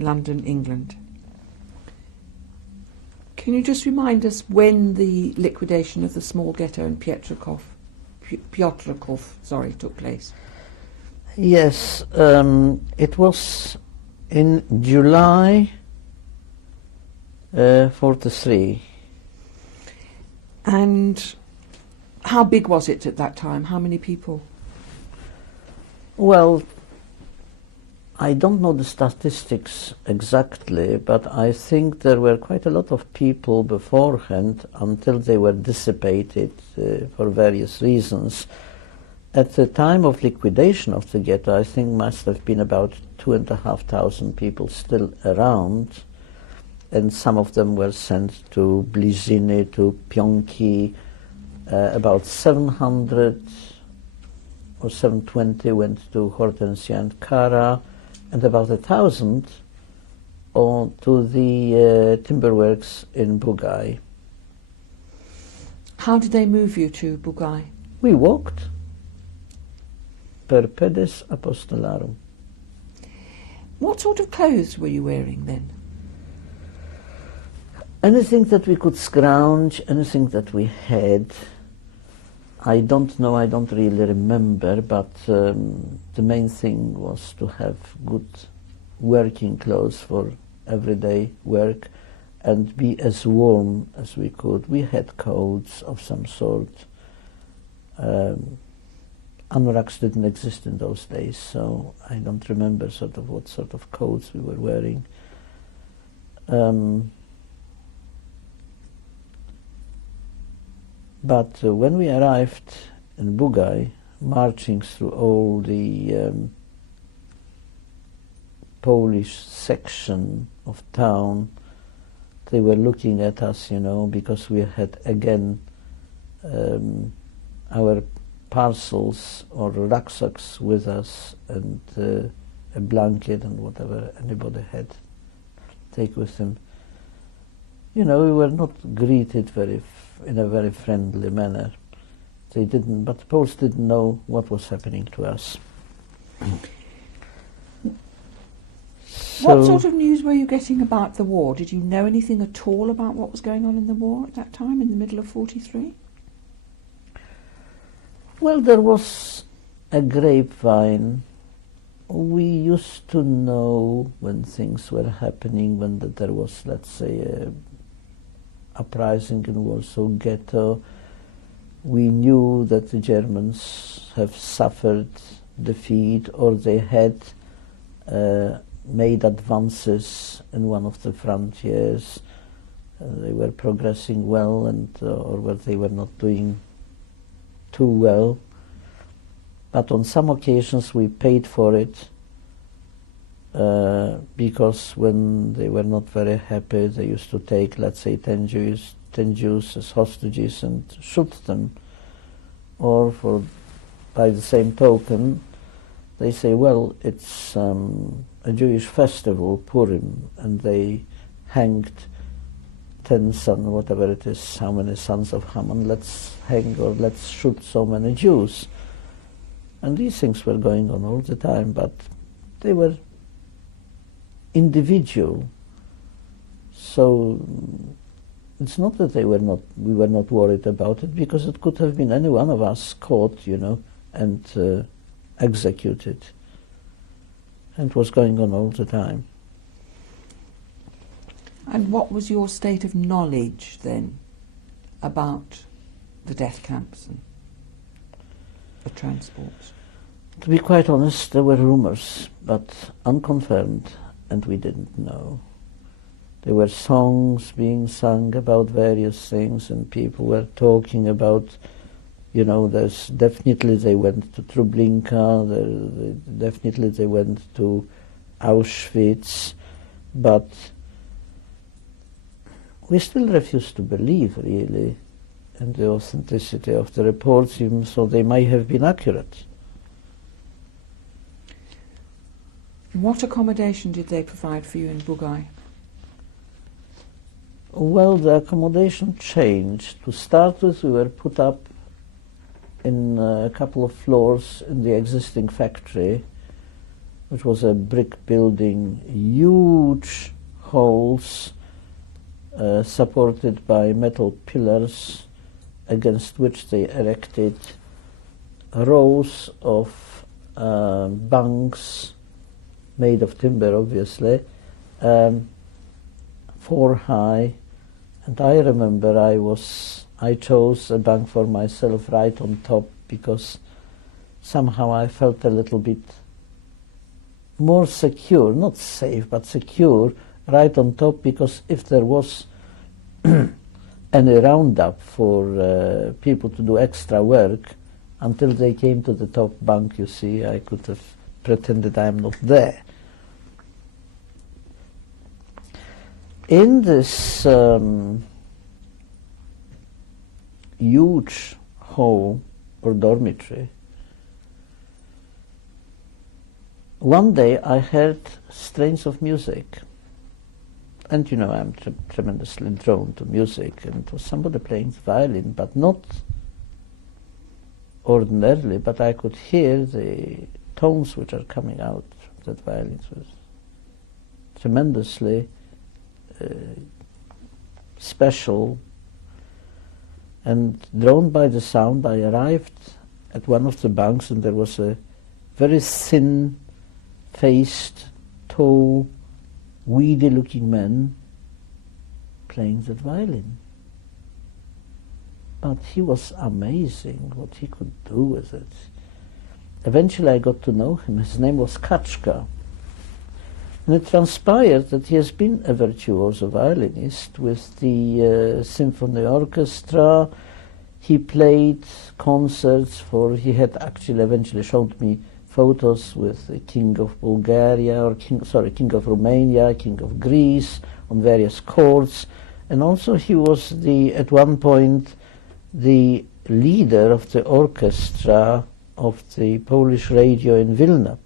London, England. Can you just remind us when the liquidation of the small ghetto in Piotrków took place? Yes, it was in July 43. And how big was it at that time? How many people? Well, I don't know the statistics exactly, but I think there were quite a lot of people beforehand until they were dissipated for various reasons. At the time of liquidation of the ghetto, I think must have been about 2,500 people still around, and some of them were sent to Bliziny, to Pionki. About 700 or 720 went to Hortensia and Kara, and about 1,000 to the timber works in Bugaj. How did they move you to Bugaj? We walked per pedes apostolarum. What sort of clothes were you wearing then? Anything that we could scrounge, anything that we had. I don't know, I don't really remember, but the main thing was to have good working clothes for everyday work and be as warm as we could. We had coats of some sort. Anoraks didn't exist in those days, so I don't remember sort of what sort of coats we were wearing. But when we arrived in Bugaj, marching through all the Polish section of town, they were looking at us, you know, because we had again our parcels or rucksacks with us, and a blanket and whatever anybody had take with them. You know, we were not greeted in a very friendly manner. They didn't, but the Poles didn't know what was happening to us. What sort of news were you getting about the war? Did you know anything at all about what was going on in the war at that time, in the middle of 43? Well, there was a grapevine. We used to know when things were happening, when there was, let's say, a uprising in Warsaw Ghetto. We knew that the Germans have suffered defeat, or they had made advances in one of the frontiers. They were progressing well, and or they were not doing too well. But on some occasions we paid for it, because when they were not very happy, they used to take, let's say, 10 Jews as hostages and shoot them. Or by the same token, they say, well, it's a Jewish festival, Purim, and they hanged 10 sons, whatever it is, how many sons of Haman, let's hang or let's shoot so many Jews. And these things were going on all the time, but they were individual. So it's not that we were not worried about it, because it could have been any one of us caught, you know, and executed. And it was going on all the time. And what was your state of knowledge then about the death camps and the transports? To be quite honest, there were rumors, but unconfirmed, and we didn't know. There were songs being sung about various things, and people were talking about, you know, there's definitely they went to Treblinka, definitely they went to Auschwitz, but we still refuse to believe, really, in the authenticity of the reports, even so they may have been accurate. What accommodation did they provide for you in Bugaj? Well, the accommodation changed. To start with, we were put up in a couple of floors in the existing factory, which was a brick building, huge halls supported by metal pillars against which they erected rows of bunks made of timber, obviously, 4 high. And I remember I chose a bunk for myself right on top because somehow I felt a little bit more secure, not safe, but secure, right on top, because if there was any roundup for people to do extra work, until they came to the top bunk, you see, I could have pretended I'm not there. In this huge hall or dormitory, one day I heard strains of music. And you know, I'm tremendously drawn to music, and it was somebody playing violin, but not ordinarily, but I could hear the tones which are coming out from that violin. It was tremendously special, and drawn by the sound, I arrived at one of the bunks, and there was a very thin-faced, tall, weedy-looking man playing that violin. But he was amazing what he could do with it. Eventually I got to know him. His name was Kaczka. And it transpired that he has been a virtuoso violinist with the symphony orchestra. He played concerts he had actually eventually showed me photos with the King of Bulgaria, or King of Romania, King of Greece, on various courts. And also he was at one point the leader of the orchestra of the Polish radio in Vilna.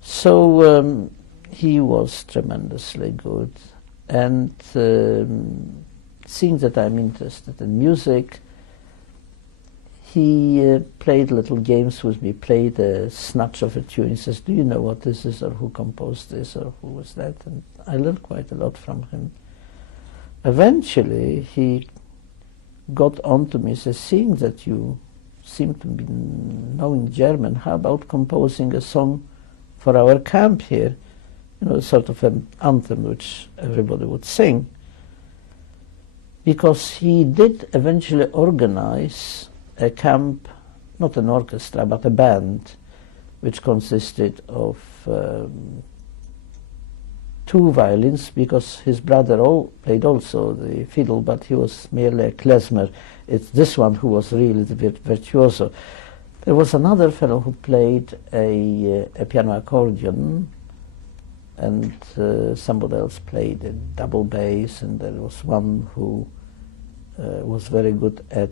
So he was tremendously good. And seeing that I'm interested in music, he played little games with me, played a snatch of a tune. He says, "Do you know what this is, or who composed this, or who was that?" And I learned quite a lot from him. Eventually, he got on to me, says, "Seeing that you seem to be knowing German, how about composing a song for our camp here?" You know, sort of an anthem which everybody would sing. Because he did eventually organize a camp, not an orchestra, but a band, which consisted of 2 violins, because his brother played also the fiddle, but he was merely a klezmer. It's this one who was really the virtuoso. There was another fellow who played a piano accordion, and somebody else played a double bass, and there was one who was very good at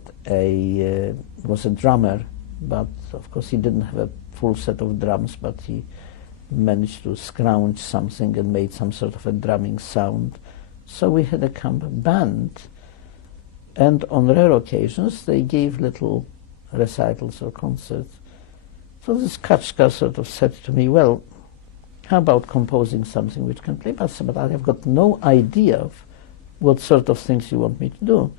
was a drummer, but of course he didn't have a full set of drums, but he managed to scrounge something and made some sort of a drumming sound. So we had a camp band, and on rare occasions they gave little recitals or concerts. So this Kaczka sort of said to me, "Well, how about composing something which can play?" But I have got no idea of what sort of things you want me to do.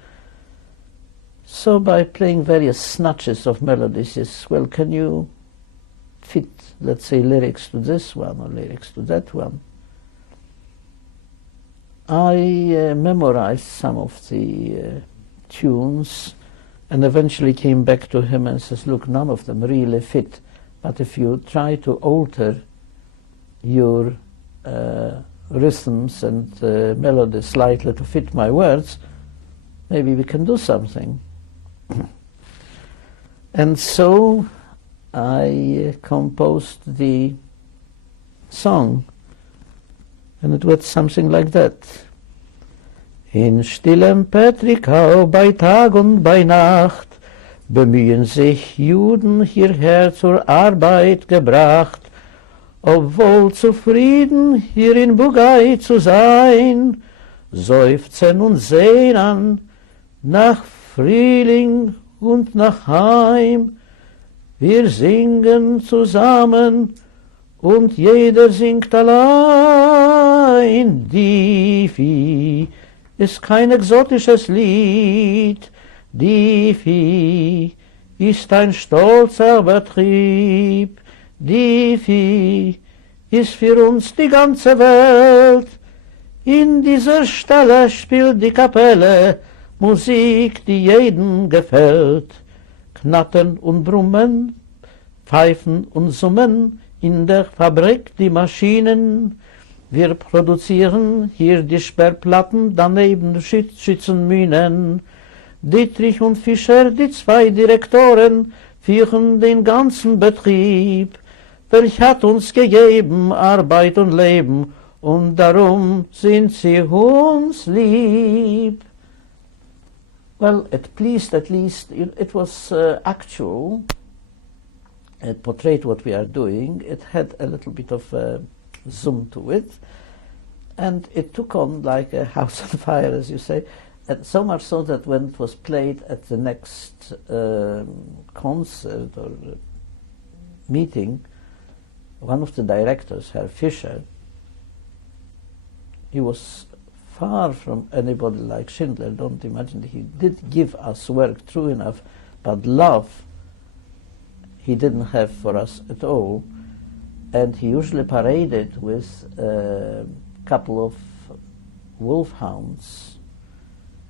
So by playing various snatches of melodies, yes, "Well, can you fit, let's say, lyrics to this one or lyrics to that one?" I memorized some of the tunes, and eventually came back to him and says, "Look, none of them really fit, but if you try to alter your rhythms and melodies slightly to fit my words, maybe we can do something." And so I composed the song, and it went something like that. In stillem Petrikau bei Tag und bei Nacht bemühen sich Juden hierher zur Arbeit gebracht, obwohl zufrieden hier in Bugaj zu sein, seufzen und sehnen nach Frühling und nach Heim. Wir singen zusammen und jeder singt allein. Die Vieh ist kein exotisches Lied, die Vieh ist ein stolzer Betrieb, die Vieh ist für uns die ganze Welt. In dieser Stelle spielt die Kapelle Musik, die jedem gefällt. Knattern und brummen, pfeifen und summen, in der Fabrik die Maschinen. Wir produzieren hier die Sperrplatten, daneben Schützenminen. Dietrich und Fischer, die zwei Direktoren, führen den ganzen Betrieb. Welch hat uns gegeben Arbeit und Leben, und darum sind sie uns lieb. Well, it pleased at least, it was actual. It portrayed what we are doing. It had a little bit of zoom to it. And it took on like a house on fire, as you say. And so much so that when it was played at the next concert or meeting, one of the directors, Herr Fischer, he was far from anybody like Schindler, don't imagine. He did give us work, true enough, but love he didn't have for us at all. And he usually paraded with a couple of wolfhounds.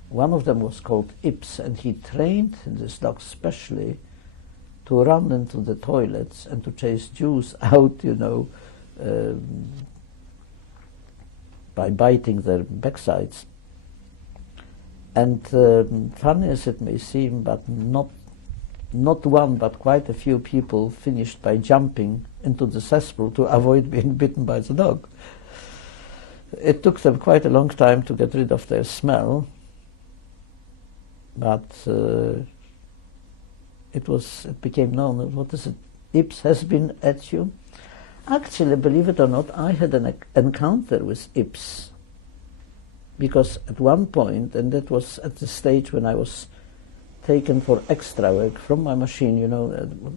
One of them was called Ips, and he trained this dog specially to run into the toilets and to chase Jews out, you know, by biting their backsides. And funny as it may seem, but not one, but quite a few people finished by jumping into the cesspool to avoid being bitten by the dog. It took them quite a long time to get rid of their smell, but it became known. What is it? Ips has been at you. Actually, believe it or not, I had an encounter with Ips, because at one point, and that was at the stage when I was taken for extra work from my machine, you know,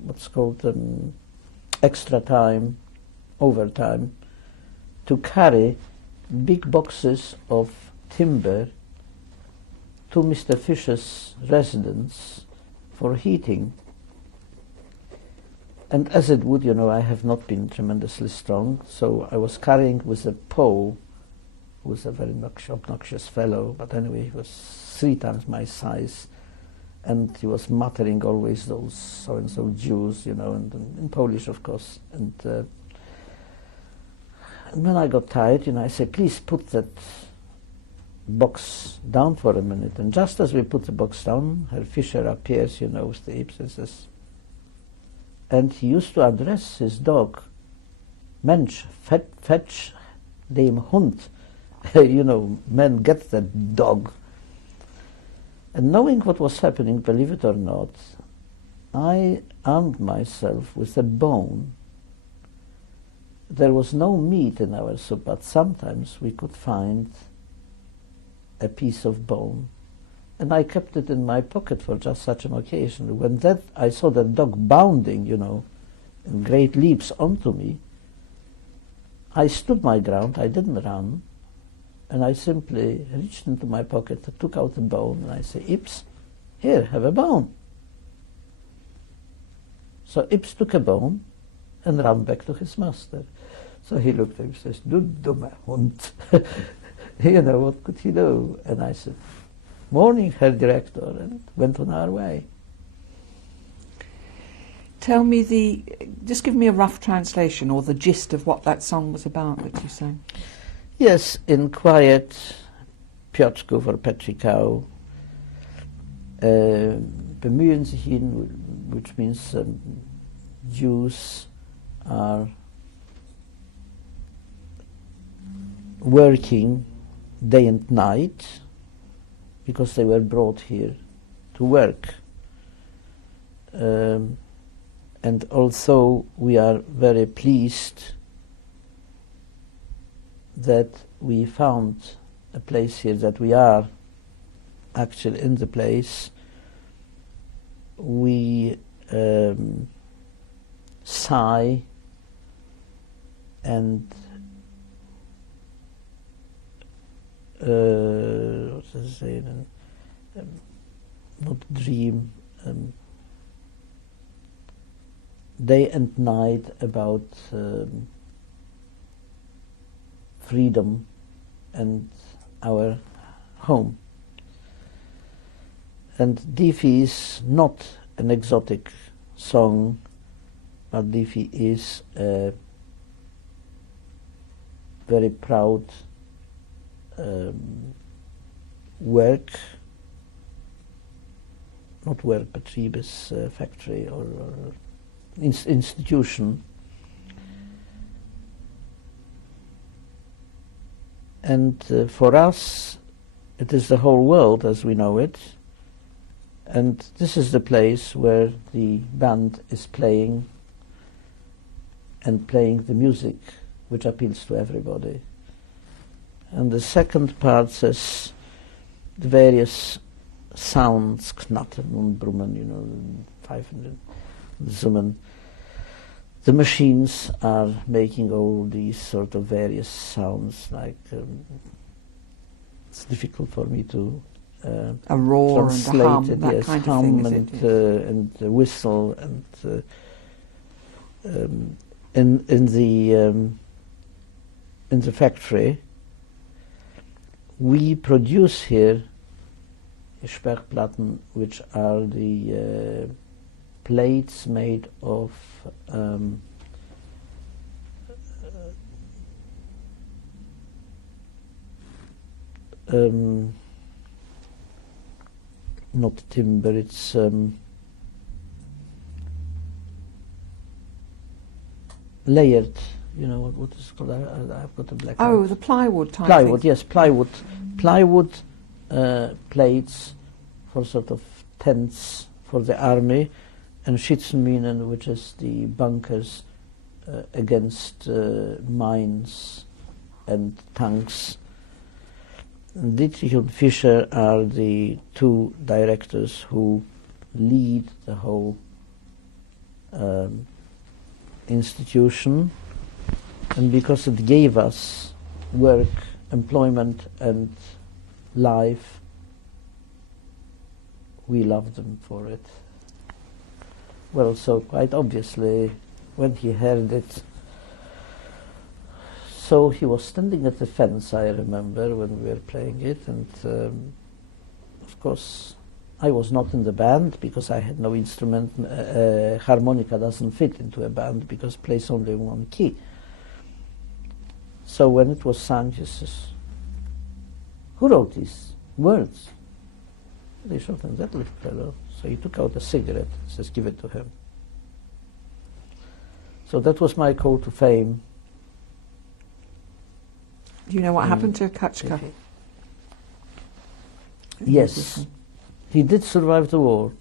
what's called extra time, overtime, to carry big boxes of timber to Mr. Fisher's residence for heating. And as it would, you know, I have not been tremendously strong, so I was carrying with a pole, who was a very obnoxious fellow, but anyway, he was 3 times my size, and he was muttering always those so-and-so Jews, you know, and in Polish, of course. And when I got tired, you know, I said, please put that box down for a minute. And just as we put the box down, Herr Fischer appears, you know, with the Ips and says, and he used to address his dog, Mensch, fetch dem Hund. You know, man, get that dog. And knowing what was happening, believe it or not, I armed myself with a bone. There was no meat in our soup, but sometimes we could find a piece of bone. And I kept it in my pocket for just such an occasion. When I saw that dog bounding, you know, in great leaps onto me, I stood my ground, I didn't run, and I simply reached into my pocket, took out a bone, and I said, Ips, here, have a bone. So Ips took a bone and ran back to his master. So he looked at him and says, Du dumme Hund. You know, what could he do? And I said, morning, Herr Director, and went on our way. Tell me just give me a rough translation or the gist of what that song was about that you sang. Yes, in quiet, Piotrków or Petrikau, bemühen sich ihn, which means Jews are working day and night because they were brought here to work. And also we are very pleased that we found a place here, that we are actually in the place. We sigh and what does it say? Not dream. Day and night about freedom and our home. And Diffie is not an exotic song, but Diffie is a very proud work, not work, but Rebus factory or institution. And for us, it is the whole world as we know it. And this is the place where the band is playing and playing the music which appeals to everybody. And the second part says the various sounds, knattern und brummen, you know, 500 zoomen. The machines are making all these sort of various sounds, like it's difficult for me to a roar translate and a hum, it, that yes, kind hum of thing, is it? And whistle and in the factory we produce here Sperrplatten, which are the plates made of not timber, it's layered, you know, what is it called? I've got a black. Oh, the plywood type plywood, thing. yes, plywood plates for sort of tents for the army, and Schützenminen, which is the bunkers against mines and tanks. Dietrich and Fischer are the two directors who lead the whole institution, and because it gave us work, employment and life, we love them for it. Well, so quite obviously when he heard it, so he was standing at the fence, I remember, when we were playing it, and of course I was not in the band because I had no instrument. Harmonica doesn't fit into a band because it plays only one key. So when it was sung, he says, "Who wrote these words?" They shot him, that little fellow. So he took out a cigarette, says, "Give it to him." So that was my call to fame. Do you know what happened to Kachka? Yes, he did survive the war,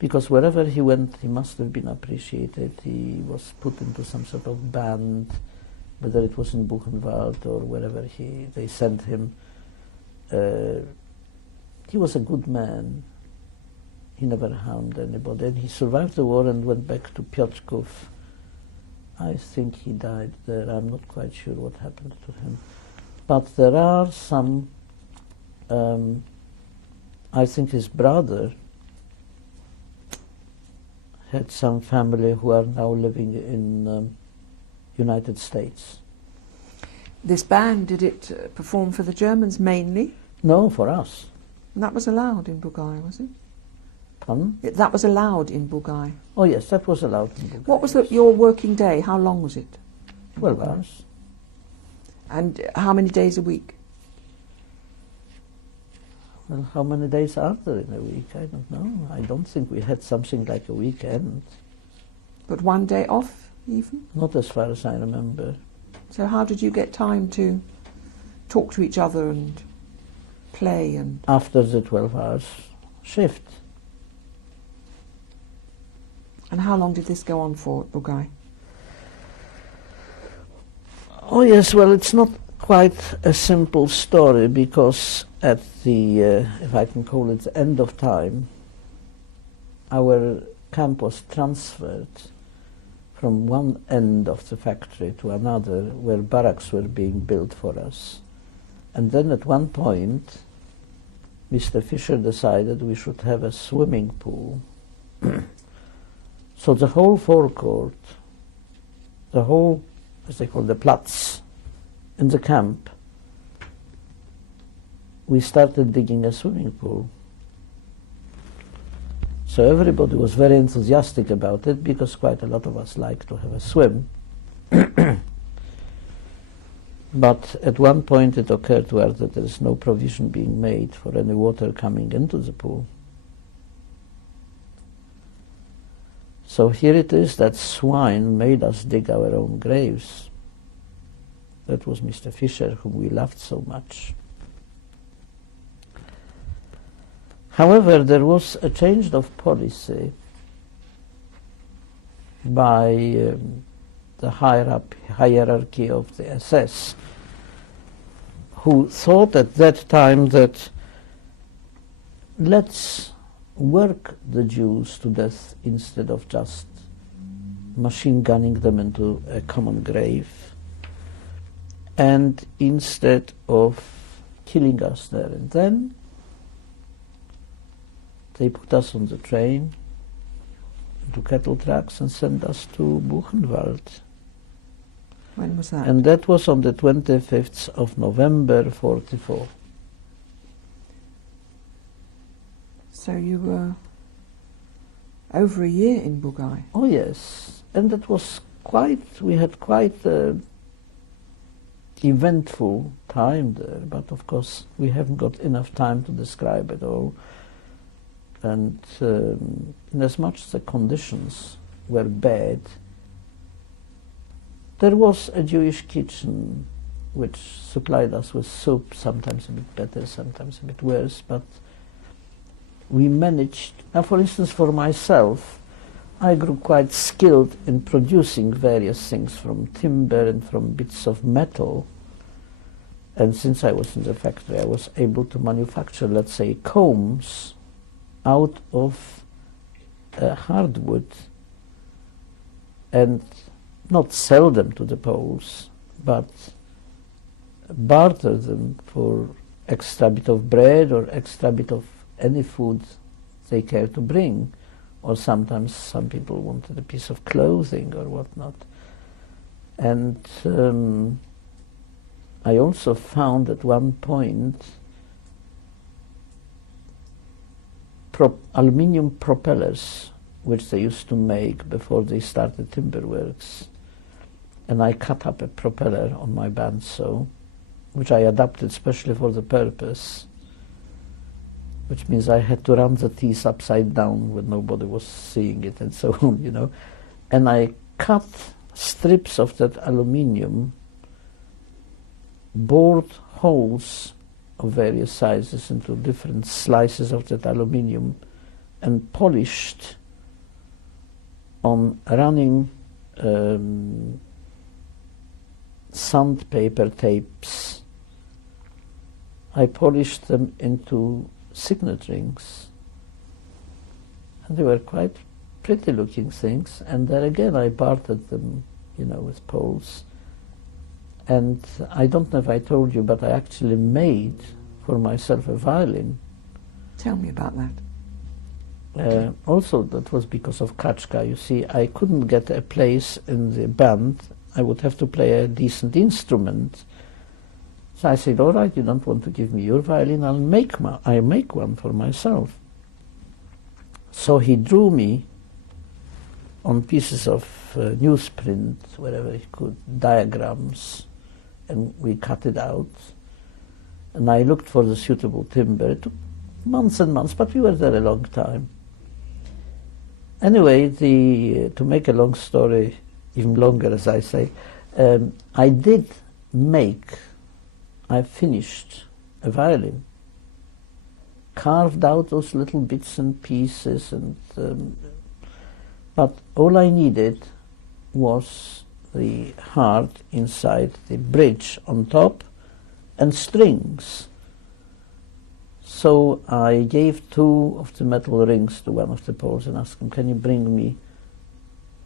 because wherever he went he must have been appreciated. He was put into some sort of band, whether it was in Buchenwald or wherever they sent him. He was a good man. He never harmed anybody, and he survived the war and went back to Piotrków. I think he died there. I'm not quite sure what happened to him. But there are some, I think his brother had some family who are now living in United States. This band, did it perform for the Germans mainly? No, for us. And that was allowed in Bugaj, was it? Pardon? That was allowed in Bugaj. Oh yes, that was allowed in Bugaj. What was your working day? How long was it? 12 hours. And how many days a week? Well, how many days are there in a week? I don't know. I don't think we had something like a weekend. But one day off, even? Not as far as I remember. So how did you get time to talk to each other and play? And after the 12 hours shift. And how long did this go on for at Bugaj? Oh yes, well, it's not quite a simple story, because at the, if I can call it, the end of time, our camp was transferred from one end of the factory to another where barracks were being built for us. And then at one point, Mr. Fisher decided we should have a swimming pool. So the whole forecourt, the whole, as they call the Platz, in the camp, we started digging a swimming pool. So everybody was very enthusiastic about it because quite a lot of us like to have a swim. But at one point it occurred to us that there is no provision being made for any water coming into the pool. So here it is that swine made us dig our own graves. That was Mr. Fisher, whom we loved so much. However, there was a change of policy by the hierarchy of the SS, who thought at that time that let's work the Jews to death instead of just machine gunning them into a common grave, and instead of killing us there and then, they put us on the train, into cattle trucks, and sent us to Buchenwald. When was that? And that was on the 25th of November, 1944. So you were over a year in Bugai. Oh yes, and that was we had quite an eventful time there, but of course we haven't got enough time to describe it all. And inasmuch as the conditions were bad, there was a Jewish kitchen which supplied us with soup, sometimes a bit better, sometimes a bit worse, but we managed. Now, for instance, for myself, I grew quite skilled in producing various things from timber and from bits of metal. And since I was in the factory, I was able to manufacture, let's say, combs out of hardwood and not sell them to the Poles, but barter them for extra bit of bread or extra bit of any food they care to bring. Or sometimes some people wanted a piece of clothing or whatnot. And I also found at one point aluminium propellers, which they used to make before they started timber works. And I cut up a propeller on my bandsaw, which I adapted specially for the purpose, which means I had to run the teeth upside down when nobody was seeing it and so on, you know. And I cut strips of that aluminium, bored holes of various sizes into different slices of that aluminium, and polished on running sandpaper tapes. I polished them into signet rings, and they were quite pretty looking things, and there again I bartered them, you know, with Poles. And I don't know if I told you, but I actually made for myself a violin. Tell me about that. Also, that was because of Kaczka. You see, I couldn't get a place in the band. I would have to play a decent instrument. So I said, all right, you don't want to give me your violin, I'll make one for myself. So he drew me on pieces of newsprint, wherever he could, diagrams, and we cut it out. And I looked for the suitable timber. It took months and months, but we were there a long time. Anyway, to make a long story even longer, as I say, I finished a violin, carved out those little bits and pieces, and but all I needed was the heart inside the bridge on top and strings. So I gave 2 of the metal rings to one of the Poles and asked him, can you bring me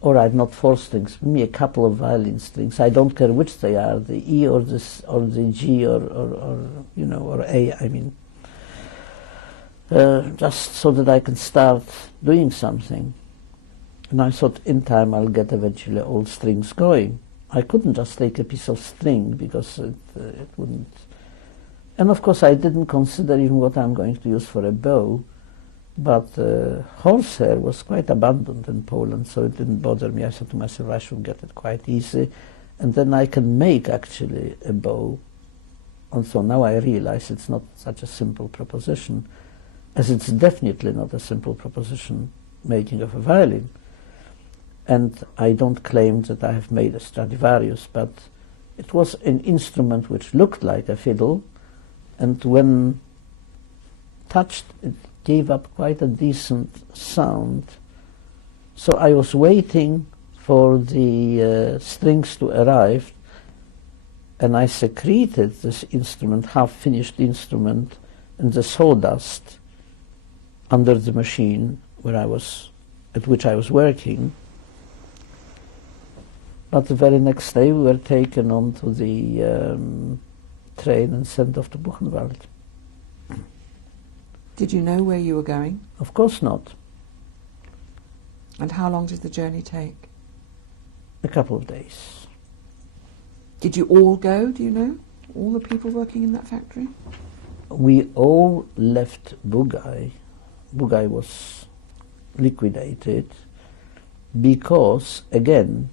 All right, not 4 strings, me a couple of violin strings. I don't care which they are, the E or the G or or A, I mean. Just so that I can start doing something. And I thought in time I'll get eventually all strings going. I couldn't just take a piece of string because it wouldn't. And of course I didn't consider even what I'm going to use for a bow, but horsehair was quite abundant in Poland, so it didn't bother me. I thought to myself I should get it quite easy, and then I can make actually a bow. And so now I realize it's not such a simple proposition, as it's definitely not a simple proposition making of a violin. And I don't claim that I have made a Stradivarius, but it was an instrument which looked like a fiddle, and when touched it gave up quite a decent sound. So I was waiting for the strings to arrive, and I secreted this instrument, half-finished instrument, in the sawdust under the machine at which I was working. But the very next day we were taken onto the train and sent off to Buchenwald. Did you know where you were going? Of course not. And how long did the journey take? A couple of days. Did you all go, do you know? All the people working in that factory? We all left Bugaj. Bugaj was liquidated because, again,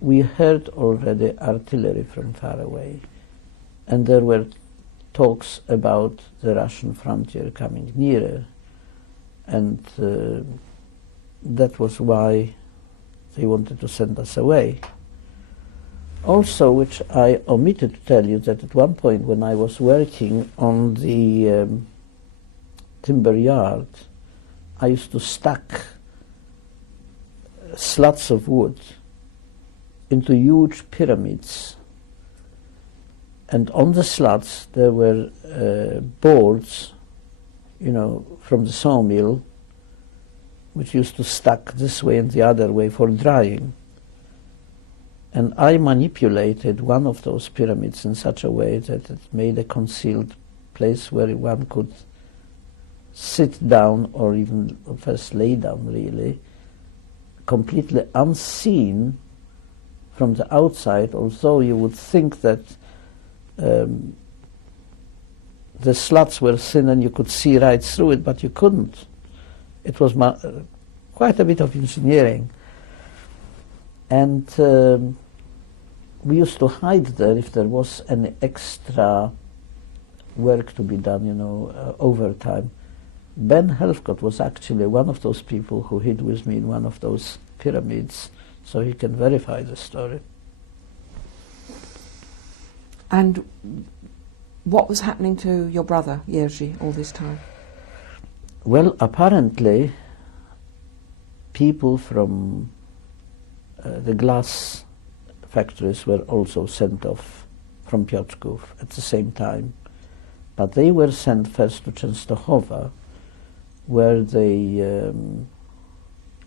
we heard already artillery from far away, and there were talks about the Russian frontier coming nearer, and that was why they wanted to send us away. Also, which I omitted to tell you, that at one point when I was working on the timber yard, I used to stack slats of wood into huge pyramids, and on the slats there were boards, from the sawmill, which used to stack this way and the other way for drying. And I manipulated one of those pyramids in such a way that it made a concealed place where one could sit down, or even first lay down really, completely unseen from the outside, although you would think that the slats were thin and you could see right through it, but you couldn't. It was quite a bit of engineering. And we used to hide there if there was any extra work to be done, overtime. Ben Helfgott was actually one of those people who hid with me in one of those pyramids, so he can verify the story. And what was happening to your brother, Jerzy, all this time? Well, apparently, people from the glass factories were also sent off from Piotrków at the same time. But they were sent first to Częstochowa, where they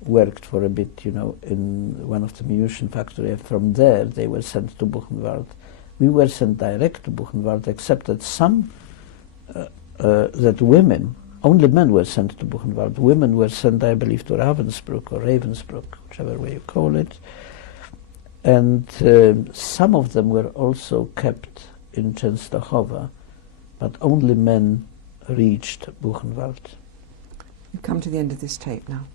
worked for a bit, in one of the munition factories. From there, they were sent to Buchenwald. We were sent direct to Buchenwald, except that that women, only men were sent to Buchenwald. Women were sent, I believe, to Ravensbrück or Ravensbrück, whichever way you call it. And some of them were also kept in Częstochowa, but only men reached Buchenwald. We've come to the end of this tape now.